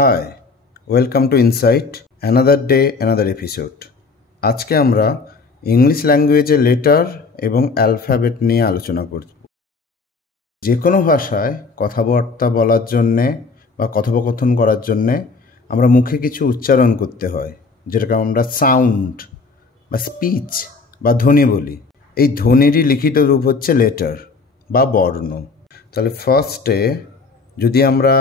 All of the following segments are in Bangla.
High, welcome to Insight, another day another episode. আজকে আমরা ইংলিশ ল্যাঙ্গুয়েজের লেটার এবং অ্যালফাবেট নিয়ে আলোচনা করব। যে কোনো ভাষায় কথাবার্তা বলার জন্যে বা কথোপকথন করার জন্যে আমরা মুখে কিছু উচ্চারণ করতে হয়, যেটাকে আমরা সাউন্ড বা স্পিচ বা ধ্বনি বলি। এই ধ্বনিরই লিখিত রূপ হচ্ছে লেটার বা বর্ণ। তাহলে ফার্স্টে যদি আমরা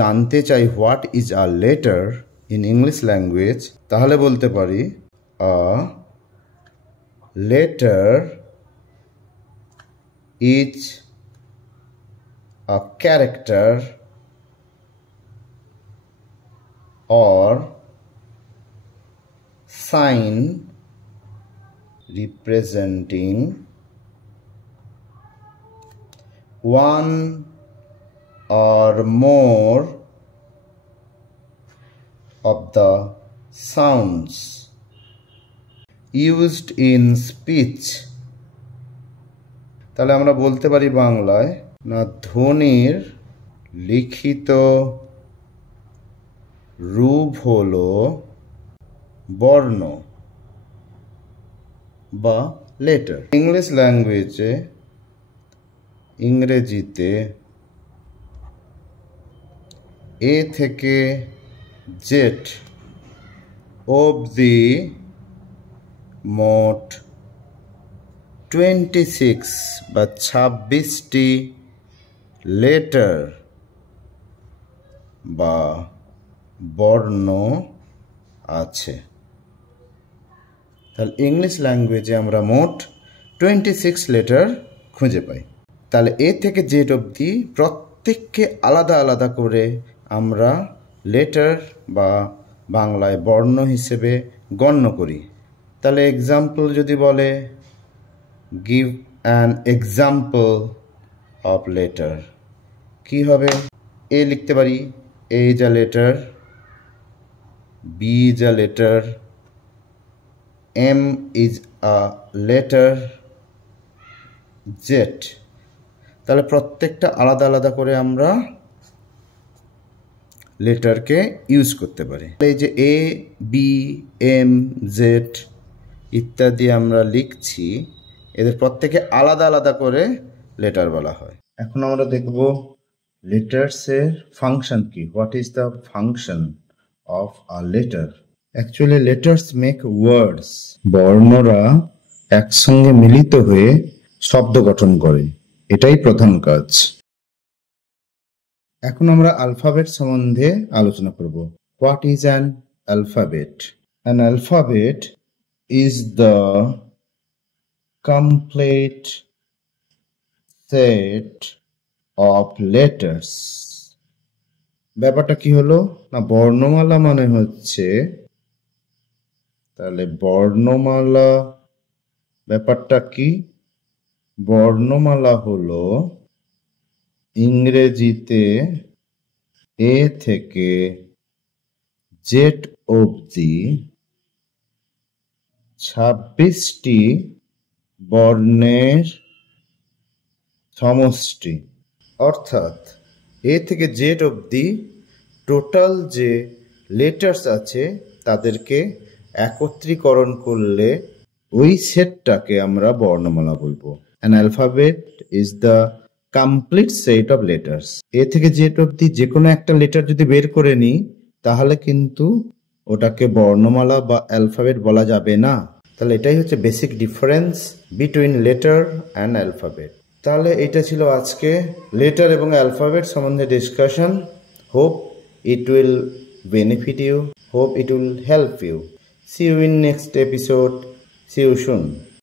জানতে চাই what is a letter in English language, তাহলে বলতে পারি a letter is a character or sign representing one or more of the sounds used in speech। তাহলে আমরা বলতে পারি বাংলায়, না ধ্বনির লিখিত রূপ হলো বর্ণ বা লেটার। ইংলিশ ল্যাঙ্গুয়েজে, ইংরেজিতে এ থেকে জেড অবধি মোট 26 বা 26টি লেটার বা বর্ণ আছে। তাহলে ইংলিশ ল্যাঙ্গুয়েজে আমরা মোট 26 লেটার খুঁজে পাই। তাহলে এ থেকে জেড অবধি প্রত্যেককে আলাদা আলাদা করে আমরা লেটার বা বাংলায় বর্ণ হিসেবে গণ্য করি। তাহলে এক্সাম্পল যদি বলে, give an example of letter, কি হবে? এ লিখতে পারি, A is a letter, B is a letter, M is a letter, Z. তাহলে প্রত্যেকটা আলাদা আলাদা করে আমরা লেটারকে ইউজ করতে পারি। এই যে এ, বি, এম, জেড ইত্যাদি আমরা লিখছি, এদের প্রত্যেকে আলাদা আলাদা করে লেটার বলা হয়। এখন আমরা দেখব লেটার্সের ফাংশন কি। What is the function of a letter? Actually letters make words. বর্ণরা একসঙ্গে মিলিত হয়ে শব্দ গঠন করে, এটাই প্রধান কাজ। এখন আমরা অ্যালফাবেট সম্বন্ধে আলোচনা করব। What is an alphabet? An alphabet is the complete set of letters. ব্যাপারটা কি হলো না, বর্ণমালা মানে হচ্ছে, তাহলে বর্ণমালা ব্যাপারটা কি? বর্ণমালা হলো ইংরেজিতে এ থেকে জেড অবধি 26টি বর্ণের সমষ্টি। অর্থাৎ এ থেকে জেড অবধি টোটাল যে লেটার্স আছে তাদেরকে একত্রীকরণ করলে ওই সেটটাকে আমরা বর্ণমালা বলবো। An alphabet is the complete set of letters. A থেকে জেড অবধি যে কোনো একটা লেটার যদি বের করে নিই, তাহলে কিন্তু ওটাকে বর্ণমালা বা অ্যালফাবেট বলা যাবে না। তাহলে এটাই হচ্ছে basic difference between letter and alphabet. তাহলে এটা ছিল আজকে লেটার এবং অ্যালফাবেট সম্বন্ধে discussion. Hope it will benefit you, hope it will help you. See you in next episode. See you soon.